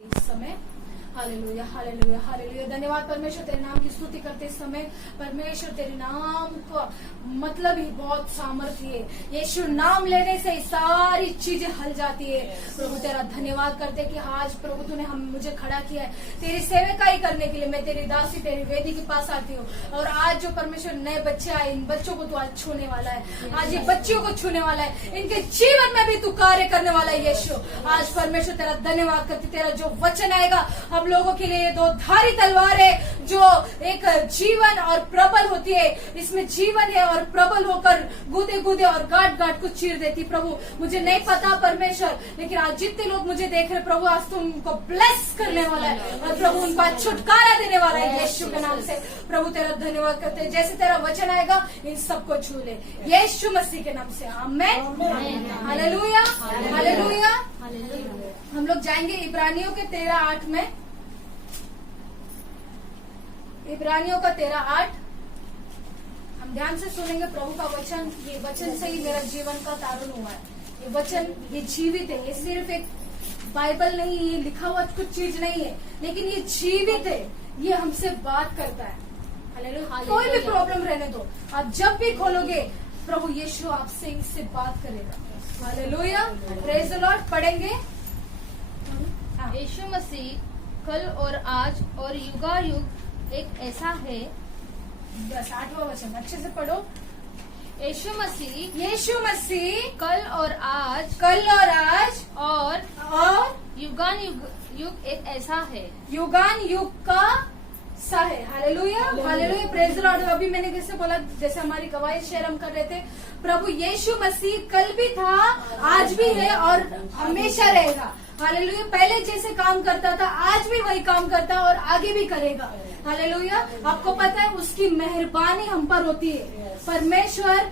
इस समय hallelujah hallelujah hallelujah. धन्यवाद परमेश्वर, तेरे नाम की स्तुति करते इस समय। परमेश्वर तेरे नाम का मतलब ही बहुत सामर्थ्य है। यीशु नाम लेने से सारी चीजें हल जाती है। प्रभु तेरा धन्यवाद करते कि आज प्रभु तूने मुझे खड़ा किया है तेरी सेवकाई करने के लिए। मैं तेरी दासी तेरी वेदी के पास आती हूँ और आज जो परमेश्वर नए बच्चे आए, इन बच्चों को तू आज छूने वाला है। आज ये बच्चियों को छूने वाला है, इनके जीवन में भी तू कार्य करने वाला है। यीशु आज परमेश्वर तेरा धन्यवाद करते, तेरा जो वचन आएगा हम लोगों के लिए दो धारी तलवार है जो एक जीवन और प्रबल होती है। इसमें जीवन है और प्रबल होकर गूदे गूदे और गांठ गांठ को चीर देती। प्रभु मुझे नहीं पता परमेश्वर, लेकिन आज जितने लोग मुझे देख रहे प्रभु, आज तुम उनको ब्लेस करने वाला है और प्रभु उनको आज छुटकारा देने वाला है यीशु के नाम से। प्रभु तेरा धन्यवाद करते हैं, जैसे तेरा वचन आएगा इन सबको छू ले यीशु मसीह के नाम से, आमीन हालेलुया हालेलुया। हम लोग जाएंगे इब्रानियों के 13:8 में। इब्रानियों का 13:8 हम ध्यान से सुनेंगे प्रभु का वचन। ये वचन से ही मेरा जीवन का तारण हुआ है। ये वचन ये जीवित है, ये सिर्फ एक बाइबल नहीं, ये लिखा हुआ कुछ चीज नहीं है, लेकिन ये जीवित है। ये हमसे बात करता है। हालेलुया। कोई भी प्रॉब्लम रहने दो, आप जब भी खोलोगे प्रभु यीशु आपसे इससे बात करेगा। Hallelujah praise the Lord. पढ़ेंगे यीशु मसीह कल और आज और युगायुग एक ऐसा है। बस 8वां वचन अच्छे से पढ़ो। यीशु मसीह कल और आज और युगान युग एक ऐसा है। युगान युग का सा है। Hallelujah hallelujah praise the Lord. अभी मैंने कैसे बोला, जैसे हमारी गवाही शेयर हम कर रहे थे, प्रभु यीशु मसीह कल भी था, आज भी है और हमेशा रहेगा। हालेलुया। पहले जैसे काम करता था आज भी वही काम करता और आगे भी करेगा। हालेलुया। आपको पता है उसकी मेहरबानी हम पर होती है। परमेश्वर,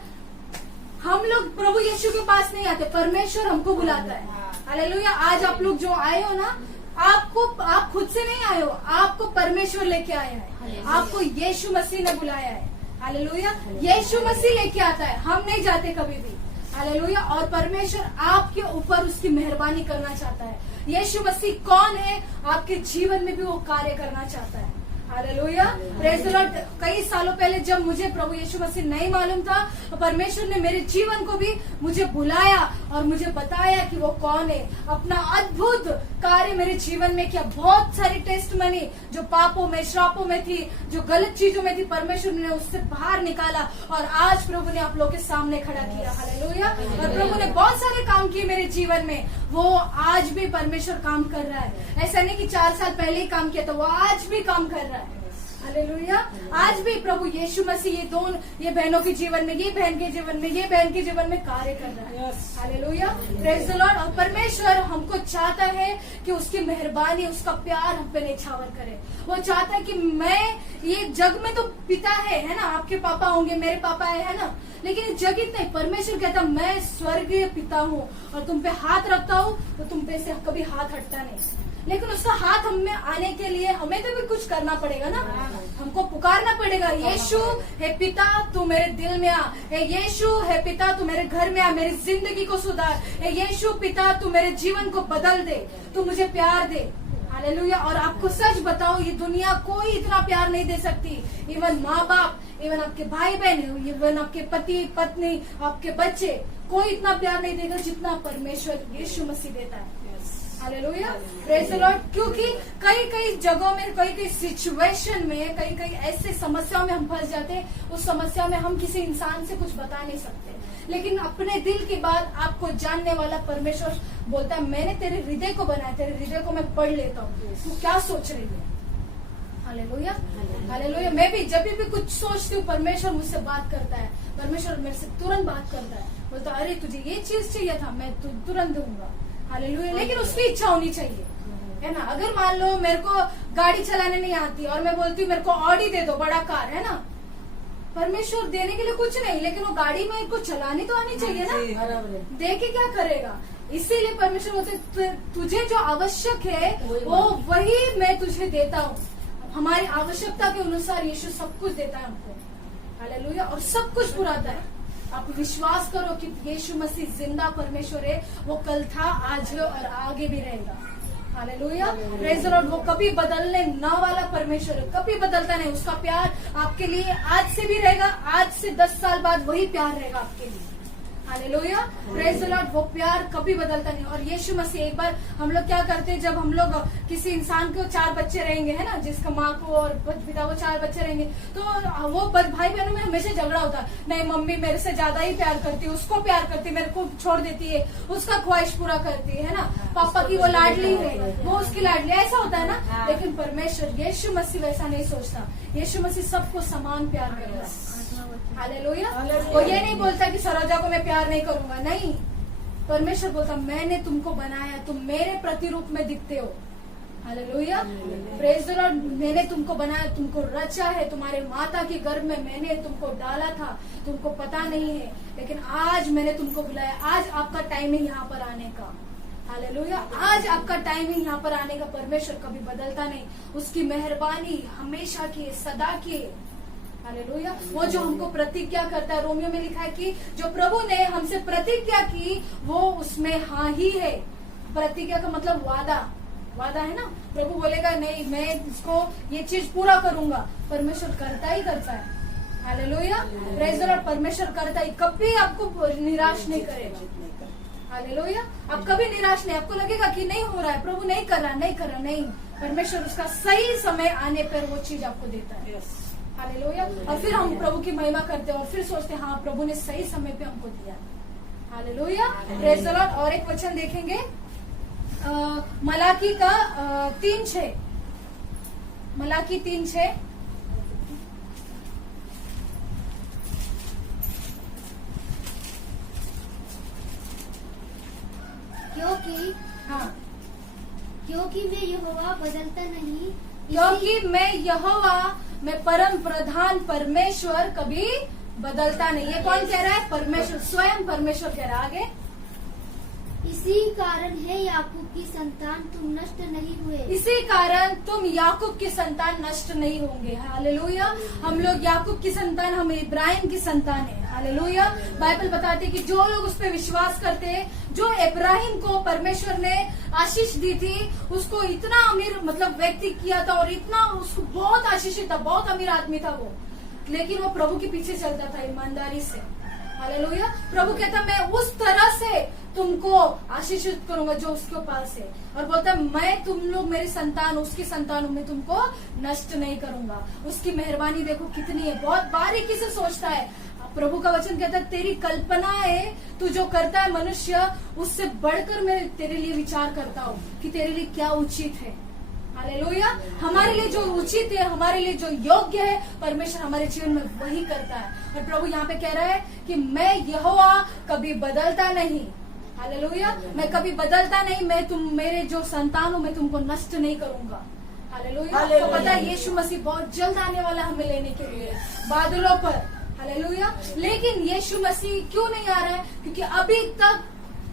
हम लोग प्रभु यीशु के पास नहीं आते, परमेश्वर हमको बुलाता है। हालेलुया। आज आप लोग जो आए हो ना, आप खुद से नहीं आए हो, आपको परमेश्वर लेके आया है, आपको यीशु मसीह ने बुलाया है। हालेलुया। यीशु मसीह लेके आता है, हम नहीं जाते कभी भी। हालेलुया। और परमेश्वर आपके ऊपर उसकी मेहरबानी करना चाहता है। यीशु मसीह कौन है, आपके जीवन में भी वो कार्य करना चाहता है। Hallelujah praise the Lord. कई सालों पहले जब मुझे प्रभु यीशु मसीह नहीं मालूम था, तो परमेश्वर ने मेरे जीवन को भी मुझे बुलाया और मुझे बताया कि वो कौन है। अपना अद्भुत कार्य मेरे जीवन में किया। बहुत सारी टेस्ट मनी जो पापों में श्रापों में थी, जो गलत चीजों में थी, परमेश्वर ने उससे बाहर निकाला और आज प्रभु ने आप लोगों के सामने खड़ा किया। हालेलुया। और प्रभु ने बहुत सारे काम किए मेरे जीवन में, वो आज भी परमेश्वर काम कर रहा है। ऐसा नहीं कि 4 साल पहले ही काम किया था, वो आज भी काम कर रहा है। हालेलुया। आज भी प्रभु यीशु मसीह ये बहनों के जीवन में, ये बहन के जीवन में, ये बहन के जीवन में कार्य कर रहा है। Hallelujah praise the Lord. और परमेश्वर हमको चाहता है कि उसकी मेहरबानी, उसका प्यार हम पे निछावर करे। वो चाहता है कि मैं, ये जग में तो पिता है ना, आपके पापा होंगे, मेरे पापा है ना, लेकिन जग इतना ही। परमेश्वर कहता मैं स्वर्गीय पिता हूँ और तुम पे हाथ रखता हूँ तो तुम पे से कभी हाथ हटता नहीं। लेकिन उसका हाथ हम में आने के लिए हमें तो भी कुछ करना पड़ेगा ना, हमको पुकारना पड़ेगा। यीशु है पिता, तू मेरे दिल में आ। हे यीशु है पिता, तू मेरे घर में आ, मेरी जिंदगी को सुधार। हे यीशु पिता, तू मेरे जीवन को बदल दे, तू मुझे प्यार दे। हालेलुया। और आपको सच बताओ, ये दुनिया कोई इतना प्यार नहीं दे सकती। इवन माँ बाप, इवन आपके भाई बहन, इवन आपके पति पत्नी, आपके बच्चे, कोई इतना प्यार नहीं देगा जितना परमेश्वर यीशु मसीह देता है। Hallelujah praise the Lord. क्योंकि कई जगहों में, कई सिचुएशन में, कई ऐसे समस्याओं में हम फंस जाते हैं। उस समस्या में हम किसी इंसान से कुछ बता नहीं सकते, लेकिन अपने दिल की बात आपको जानने वाला परमेश्वर बोलता है मैंने तेरे हृदय को बनाया, तेरे हृदय को मैं पढ़ लेता हूँ, तू क्या सोच रही है। Hallelujah hallelujah. मैं भी जब भी कुछ सोचती हूँ, परमेश्वर मुझसे बात करता है। परमेश्वर मेरे से तुरंत बात करता है, बोलता अरे तुझे ये चीज चाहिए था, मैं तुरंत दूंगा। हालेलुया। लेकिन उसकी इच्छा होनी चाहिए, है ना। अगर मान लो मेरे को गाड़ी चलाने नहीं आती और मैं बोलती हूँ मेरे को ऑडी दे दो, बड़ा कार, है ना, परमेश्वर देने के लिए कुछ नहीं, लेकिन वो गाड़ी में को चलानी तो आनी चाहिए ना, दे के क्या करेगा। इसीलिए परमेश्वर बोलते तुझे जो आवश्यक है वो वही मैं तुझे देता हूँ। हमारी आवश्यकता के अनुसार यीशु सब कुछ देता है हमको। हालेलुया। और सब कुछ पुराता है। आप विश्वास करो कि यीशु मसीह जिंदा परमेश्वर है, वो कल था, आज है और आगे भी रहेगा। Hallelujah, praise the Lord. वो कभी बदलने ना वाला परमेश्वर है, कभी बदलता नहीं। उसका प्यार आपके लिए आज से भी रहेगा, आज से 10 साल बाद वही प्यार रहेगा आपके लिए। Hallelujah, praise the Lord. वो प्यार कभी बदलता नहीं। और यीशु मसीह, एक बार हम लोग क्या करते हैं, जब हम लोग किसी इंसान को 4 बच्चे रहेंगे, है ना, जिसका माँ को और पिता को 4 बच्चे रहेंगे, तो वो भाई बहनों में हमेशा झगड़ा होता है। नहीं, मम्मी मेरे से ज्यादा ही प्यार करती है, उसको प्यार करती है, मेरे को छोड़ देती है, उसका ख्वाहिश पूरा करती है ना, पापा की वो लाडली है, वो उसकी लाडली, ऐसा होता है ना। लेकिन परमेश्वर यीशु मसीह वैसा नहीं सोचता। यीशु मसीह सबको समान प्यार करता है। हालेलुया। वो ये नहीं बोलता कि सरोजा को मैं प्यार नहीं करूंगा, नहीं। परमेश्वर बोलता मैंने तुमको बनाया, तुम मेरे प्रतिरूप में दिखते हो। Hallelujah, praise the Lord. मैंने तुमको बनाया, तुमको रचा है, तुम्हारे माता के गर्भ में मैंने तुमको डाला था, तुमको पता नहीं है, लेकिन आज मैंने तुमको बुलाया। आज आपका टाइम है यहाँ पर आने का। हालेलुया, आज आपका टाइम है यहाँ पर आने का। परमेश्वर कभी बदलता नहीं, उसकी मेहरबानी हमेशा की, सदा की। हालेलुया, वो जो हमको प्रतिज्ञा करता है, रोमियो में लिखा है कि जो प्रभु ने हमसे प्रतिज्ञा की वो उसमें हाँ ही है। प्रतिज्ञा का मतलब वादा, वादा है ना। प्रभु बोलेगा नहीं, मैं इसको ये चीज पूरा करूंगा, परमेश्वर करता ही करता है। Hallelujah, praise the Lord. परमेश्वर करता ही, कभी आपको निराश नहीं करेगा। हालेलुया, आप कभी निराश नहीं। आपको लगेगा कि नहीं हो रहा है, प्रभु नहीं कर रहा, नहीं कर रहा, नहीं, परमेश्वर उसका सही समय आने पर वो चीज आपको देता है। हालेलुया, और फिर हम प्रभु की महिमा करते हैं और फिर सोचते हैं हाँ, प्रभु ने सही समय पे हमको दिया। Hallelujah, praise the Lord. और एक वचन देखेंगे, मलाकी का 3:6, मलाकी 3:6। क्योंकि मैं यहोवा बदलता नहीं, क्योंकि मैं यहोवा, मैं परम प्रधान परमेश्वर कभी बदलता नहीं। ये कौन कह रहा है? परमेश्वर, स्वयं परमेश्वर कह रहा है। आगे, इसी कारण है याकूब की संतान तुम नष्ट नहीं हुए। इसी कारण तुम याकूब की संतान नष्ट नहीं होंगे। हालेलुया, हम लोग याकूब की संतान, हम इब्राहिम की संतान है। हालेलुया, बाइबल बताती है कि जो लोग उस पर विश्वास करते हैं, जो इब्राहिम को परमेश्वर ने आशीष दी थी, उसको इतना अमीर मतलब व्यक्ति किया था और इतना उसको बहुत आशीषित था, बहुत अमीर आदमी था वो, लेकिन वो प्रभु के पीछे चलता था ईमानदारी से। हालेलुया, प्रभु कहता मैं उस तरह से तुमको आशीषित करूंगा जो उसके पास है, और बोलता मैं, तुम लोग मेरी संतान, उसकी संतान, मैं तुमको नष्ट नहीं करूंगा। उसकी मेहरबानी देखो कितनी है, बहुत बारीकी से सोचता है। प्रभु का वचन कहता है तेरी कल्पना है, तू जो करता है मनुष्य, उससे बढ़कर मैं तेरे लिए विचार करता हूँ कि तेरे लिए क्या उचित है। हालेलुया, हमारे लिए जो उचित है, हमारे लिए जो योग्य है, परमेश्वर हमारे जीवन में वही करता है। और प्रभु यहाँ पे कह रहा है कि मैं यहोवा कभी बदलता नहीं। हालेलुया, मैं कभी बदलता नहीं, मैं तुम मेरे जो संतान हो, मैं तुमको नष्ट नहीं करूंगा। हालेलुया, तो पता है यीशु मसीह बहुत जल्द आने वाला हमें लेने के लिए बादलों पर। हालेलुया, लेकिन यीशु मसीह क्यों नहीं आ रहा है? क्योंकि अभी तक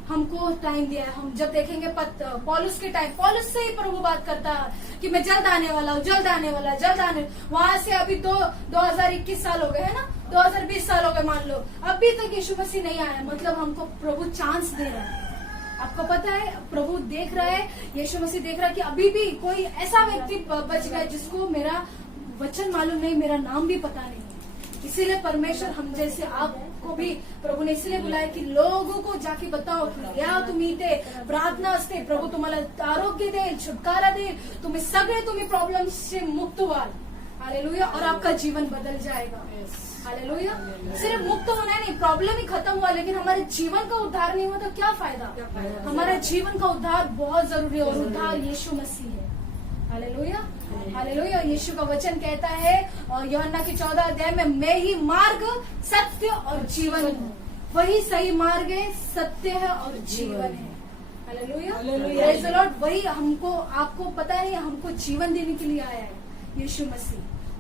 हमको टाइम दिया है। हम जब देखेंगे पौलुस के टाइम, पौलुस से ही प्रभु बात करता है कि मैं जल्द आने वाला हूँ, जल्द आने वाला, जल्द आने। वहां से अभी 2021 साल हो गए है ना, 2020 साल हो गए मान लो, अभी तक यीशु मसीह नहीं आया। मतलब हमको प्रभु चांस दे रहा है। आपको पता है प्रभु देख रहा है, यीशु मसीह देख रहा है कि अभी भी कोई ऐसा व्यक्ति बच गया जिसको मेरा वचन मालूम नहीं, मेरा नाम भी पता नहीं। इसीलिए परमेश्वर हम जैसे आपको भी प्रभू ने इसलिए बुलाया कि लोगों को जाके बताओ की या तुम्ही ते प्रार्थना असते, प्रभू तुम्हाला आरोग्य देईल, छुटकारा देईल, तुम्ही सगळे तुम्ही प्रॉब्लेम्स से मुक्त व्हाल। हालेलुया, और आपका जीवन बदल जाएगा। हालेलुया, सिर्फ मुक्त होना नहीं, प्रॉब्लम ही खत्म हुआ, लेकिन हमारे जीवन का उद्धार नहीं हुआ तो क्या फायदा? हमारे जीवन का उद्धार बहुत जरूरी है, और उद्धार यीशु मसीह है। हालेलुया, हालेलुया, यीशु का वचन कहता है और यूहन्ना की 14 अध्याय में, मैं ही मार्ग, सत्य और जीवन हूँ। वही सही मार्ग है, सत्य है और जीवन है। Hallelujah, praise the Lord. वही हमको, आपको पता है, हमको जीवन देने के लिए आया है यीशु मसीह।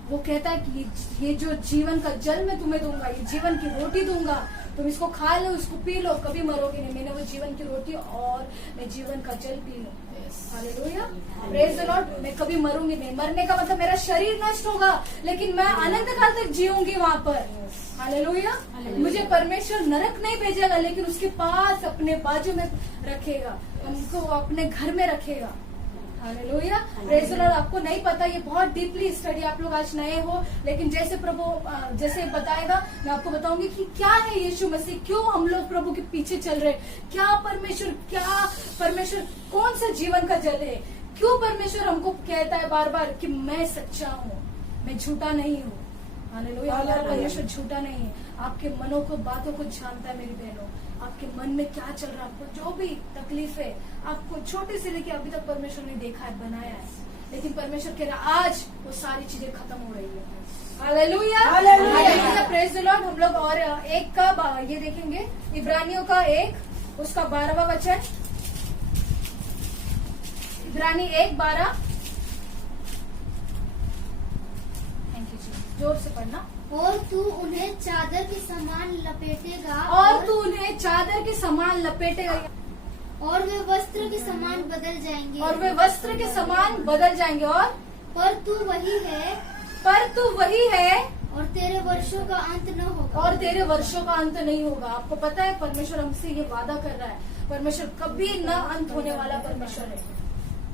वो कहता है कि ये जो जीवन का जल मैं तुम्हें दूंगा, ये जीवन की रोटी दूंगा, तुम इसको खा लो, इसको पी लो, कभी मरोगे नहीं। मैंने वो जीवन की रोटी और मैं जीवन का जल P low. Hallelujah, praise the Lord. मैं कभी मरूंगी नहीं। मरने का मतलब मेरा शरीर नष्ट होगा, लेकिन मैं अनंत काल तक जीऊंगी वहां पर। हालेलुया, मुझे परमेश्वर नरक नहीं भेजेगा, लेकिन उसके पास अपने बाजू में रखेगा, हमको अपने घर में रखेगा। Hallelujah, praise the Lord. आपको नहीं पता, ये बहुत डीपली स्टडी, आप लोग आज नए हो, लेकिन जैसे प्रभु जैसे बताएगा मैं आपको बताऊंगी कि क्या है यीशु मसीह, क्यों हम लोग प्रभु के पीछे चल रहे, क्या परमेश्वर कौन सा जीवन का जल है, क्यों परमेश्वर हमको कहता है बार बार कि मैं सच्चा हूँ, मैं झूठा नहीं हूँ। हालेलुया, हमारा परमेश्वर झूठा नहीं है। आपके मनों को, बातों को जानता है मेरी बहनों, आपके मन में क्या चल रहा है, आपको जो भी तकलीफ है, आपको छोटे से लेके अभी तक परमेश्वर ने देखा है, बनाया है, लेकिन परमेश्वर कह रहा है आज वो सारी चीजें खत्म हो रही है। Hallelujah, hallelujah, praise the Lord. हम लोग और एक का ये देखेंगे, इब्रानियों का 1 उसका 12वां वचन, इब्रानी 1:12। थैंक यू जी, जोर से पढ़ना। और तू उन्हें चादर के समान लपेटेगा, और तू उन्हें चादर के समान लपेटेगा, और वे वस्त्र के समान बदल जाएंगे, और वे वस्त्र के समान बदल जाएंगे, और पर तू वही है, पर तू वही है, और तेरे वर्षों का अंत न होगा, और तेरे वर्षों का अंत नहीं होगा। आपको पता है परमेश्वर हमसे ये वादा कर रहा है, परमेश्वर कभी न अंत होने वाला परमेश्वर है।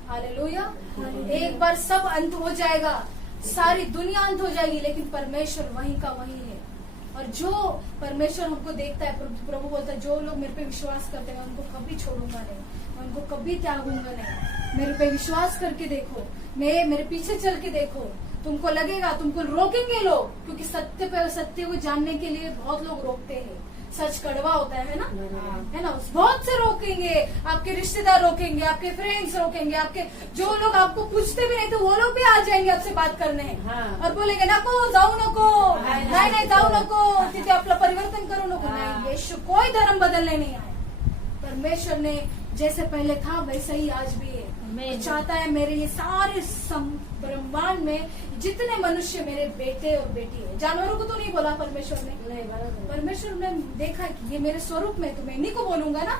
हालेलुया, एक बार सब अंत हो जाएगा, सारी दुनिया अंत हो जाएगी, लेकिन परमेश्वर वही का वही है। और जो परमेश्वर हमको देखता है, प्रभु बोलता है जो लोग मेरे पे विश्वास करते हैं मैं उनको कभी छोड़ूंगा नहीं, मैं उनको कभी त्यागूंगा नहीं। मेरे पे विश्वास करके देखो, मेरे पीछे चल के देखो, तुमको लगेगा, तुमको रोकेंगे लोग, क्योंकि सत्य को जानने के लिए बहुत लोग रोकते हैं। सच कड़वा होता है ना, है ना, बहुत से रोकेंगे, आपके रिश्तेदार रोकेंगे, आपके फ्रेंड्स रोकेंगे, आपके जो लोग आपको पूछते भी नहीं तो वो लोग भी आ जाएंगे आपसे बात करने, और बोलेंगे नको जाऊ नको, नहीं जाऊ नको, तिथे आपलं परिवर्तन करू नको। नहीं, यीशु कोई धर्म बदलने नहीं आया। परमेश्वर ने जैसे पहले था वैसा ही आज भी है। चाहता है मेरे ये सारे ब्रह्मांड में जितने मनुष्य मेरे बेटे और बेटी है, जानवरों को तो नहीं बोला परमेश्वर ने, परमेश्वर ने देखा कि ये मेरे स्वरूप में, तो मैं इन्हीं को बोलूंगा ना।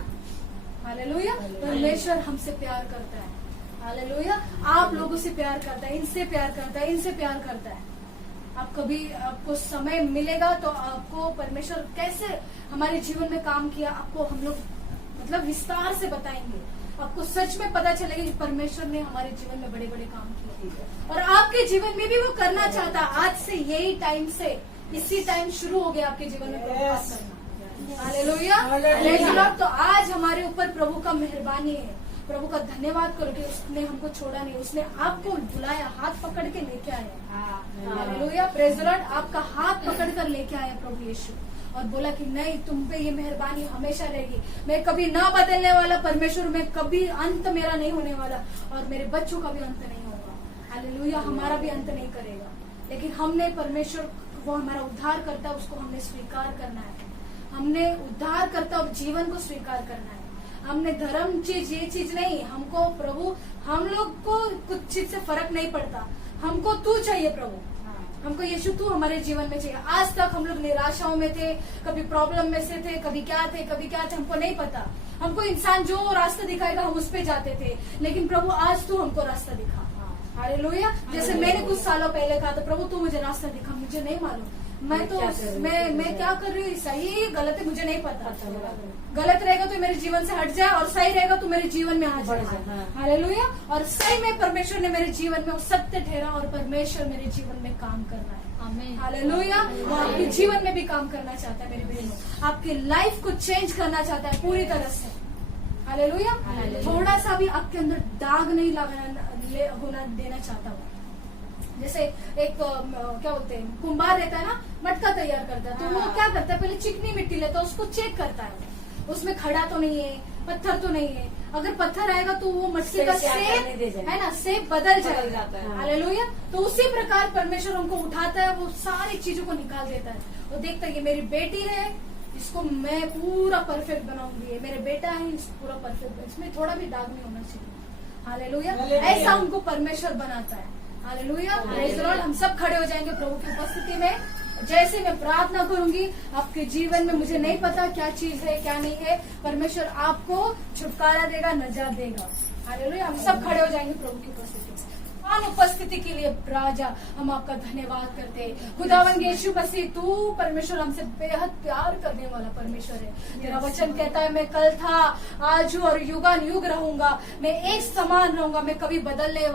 हालेलुया, परमेश्वर हमसे प्यार करता है। हालेलुया, आप लोगों से प्यार करता है, इनसे प्यार करता है, इनसे प्यार करता है। आप कभी आपको समय मिलेगा तो आपको परमेश्वर कैसे हमारे जीवन में काम किया, आपको हम लोग मतलब विस्तार से बताएंगे। आपको सच में पता चलेगा कि परमेश्वर ने हमारे जीवन में बड़े बड़े काम किए, और आपके जीवन में भी वो करना चाहता। आज से यही टाइम से, इसी टाइम शुरू हो गया आपके जीवन में प्रभु बात करना। हालेलुया, तो आज हमारे ऊपर प्रभु का मेहरबानी है। प्रभु का धन्यवाद करो कि उसने हमको छोड़ा नहीं, उसने आपको बुलाया, हाथ पकड़ के लेके आया। Hallelujah, praise the Lord. आपका हाथ पकड़ कर लेके आया प्रभु यीशु, और बोला कि नहीं, तुम पे ये मेहरबानी हमेशा रहेगी, मैं कभी ना बदलने वाला परमेश्वर, में कभी अंत मेरा नहीं होने वाला, और मेरे बच्चों का भी अंत नहीं होगा। हालेलुया, हमारा भी अंत नहीं करेगा, लेकिन हमने परमेश्वर, वो हमारा उद्धार करता, उसको हमने स्वीकार करना है। हमने उद्धार करता और जीवन को स्वीकार करना है। हमने धर्म चीज, ये चीज नहीं, हमको प्रभु, हम लोग को कुछ चीज से फर्क नहीं पड़ता, हमको तू चाहिए प्रभु, हमको यीशु तू हमारे जीवन में चाहिए। आज तक हम लोग निराशाओं में थे, कभी प्रॉब्लम में से थे, कभी क्या थे, हमको नहीं पता। हमको इंसान जो रास्ता दिखाएगा हम उस पे जाते थे, लेकिन प्रभु आज तू हमको रास्ता दिखा। हालेलुया, जैसे मैंने कुछ सालों पहले कहा था, प्रभु तू मुझे रास्ता दिखा, मुझे नहीं मालूम, मैं क्या कर रही हूँ, सही गलत है मुझे नहीं पता। गलत रहेगा तो मेरे जीवन से हट जाए, और सही रहेगा तो मेरे जीवन में आ जाए। हालेलुया, और सही में परमेश्वर ने मेरे जीवन में सत्य ठहरा, और परमेश्वर मेरे जीवन में काम करना है। हालेलुया, वो आपके जीवन में भी काम करना चाहता है मेरी बहनों, आपकी लाइफ को चेंज करना चाहता है पूरी तरह से। हालेलुया, थोड़ा सा भी आपके अंदर दाग नहीं होना देना चाहता हूँ। जैसे एक क्या बोलते हैं, कुंभार रहता है ना, मटका तैयार करता है, तो वो क्या करता है, पहले चिकनी मिट्टी लेता है, उसको चेक करता है, उसमें खड़ा तो नहीं है, पत्थर तो नहीं है। अगर पत्थर आएगा तो वो मटके का शेप है ना, शेप बदल जाएगा। हालेलुया, तो उसी प्रकार परमेश्वर हमको उठाता है, वो सारी चीजों को निकाल देता है। वो देखता है ये मेरी बेटी है, इसको मैं पूरा परफेक्ट बनाऊंगी, ये मेरे बेटा है, इसको पूरा परफेक्ट, इसमें थोड़ा भी दाग नहीं होना चाहिए। हालेलुया, ऐसा हमको परमेश्वर बनाता है। Hallelujah, praise the Lord. हम सब खड़े हो जाएंगे प्रभु की उपस्थिति में। जैसे मैं प्रार्थना करूंगी, आपके जीवन में मुझे नहीं पता क्या चीज है क्या नहीं है, परमेश्वर आपको छुटकारा देगा, नजात देगा। हालेलुया, हम सब खड़े हो जाएंगे प्रभु की उपस्थिति में। उपस्थिति के लिए राजा हम आपका धन्यवाद करते हैं। खुदावन यीशु मसीह, तू परमेश्वर हमसे बेहद प्यार करने वाला परमेश्वर है। तेरा वचन कहता है, मैं कल था, आज हूँ और युगान युग रहूंगा। मैं एक समान रहूंगा, मैं कभी बदलने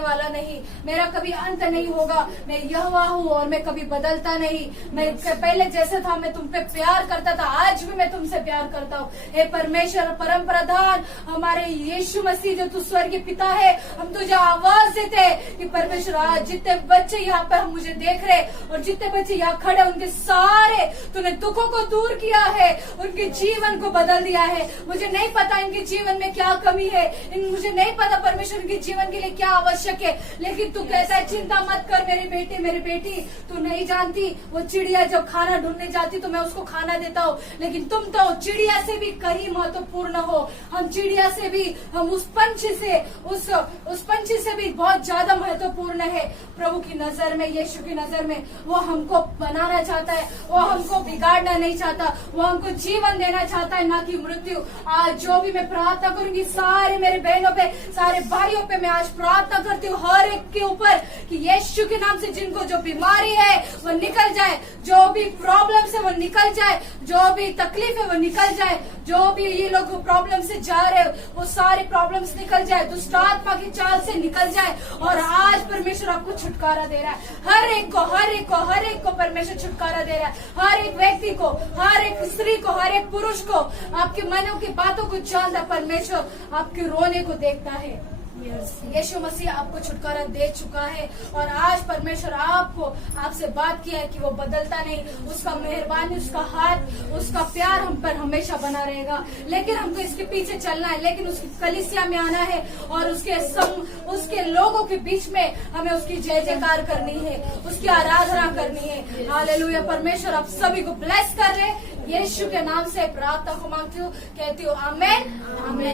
वाला नहीं। मेरा कभी अंत नहीं होगा। मैं यहोवा हूँ और मैं कभी बदलता नहीं। मैं पहले जैसे था, मैं तुम पे प्यार करता था, आज भी मैं तुमसे प्यार करता हूँ। हे परमेश्वर, परम प्रधान हमारे यीशु मसीह, जो तू स्वर्गीय पिता है, हम तुझे आवाज देते हैं कि परमेश्वर, आज जितने बच्चे यहाँ पे हम मुझे देख रहे और जितने बच्चे यहाँ खड़े, उनके सारे तूने दुखों को दूर किया है, उनके जीवन को बदल दिया है। मुझे नहीं पता इनके जीवन में क्या कमी है, मुझे नहीं पता परमेश्वर इनके जीवन के लिए क्या आवश्यक है, लेकिन तू कहता है, चिंता मत कर मेरे बेटे, मेरी बेटी, तू नहीं जानती वो चिड़िया जब खाना ढूंढने जाती तो मैं उसको खाना देता हूँ, लेकिन तुम तो चिड़िया से भी कहीं महत्वपूर्ण हो। हम चिड़िया से भी, हम उस पंछी से भी बहुत ज्यादा महत्वपूर्ण है। प्रभु की नजर में, यीशु की नजर में वो हमको बनाना चाहता है, वो हमको बिगाड़ना नहीं चाहता, वो हमको जीवन देना चाहता है, ना कि मृत्यु। आज जो भी मैं प्रार्थना करूंगी, सारे मेरे बहनों पे, सारे भाइयों पे मैं आज प्रार्थना करती हूँ, हर एक के ऊपर, कि यीशु के नाम से जिनको जो बीमारी है वो निकल जाए, जो भी प्रॉब्लम है वो निकल जाए, जो भी तकलीफ है वो निकल जाए, जो भी ये लोग प्रॉब्लम से जा रहे हैं वो सारे प्रॉब्लम्स निकल जाए, दुष्ट आत्मा की चाल से निकल जाए। और आज परमेश्वर आपको छुटकारा दे रहा है, हर एक को परमेश्वर छुटकारा दे रहा है, हर एक व्यक्ति को, हर एक स्त्री को, हर एक पुरुष को। आपके मनों की बातों को जानता परमेश्वर, आपके रोने को देखता है। यीशु मसीह आपको छुटकारा दे चुका है और आज परमेश्वर आपसे बात किया है कि वो बदलता नहीं, उसका मेहरबानी, उसका हाथ, उसका प्यार हम पर हमेशा बना रहेगा। लेकिन हमको इसके पीछे चलना है, लेकिन उसकी कलीसिया में आना है और उसके लोगों के बीच में हमें उसकी जय जयकार करनी है, उसकी आराधना करनी है। हालेलुया। परमेश्वर आप सभी को ब्लेस कर ले, यीशु के नाम से प्रार्थना को मांगती हूँ, कहती हूँ आमेन, आमेन।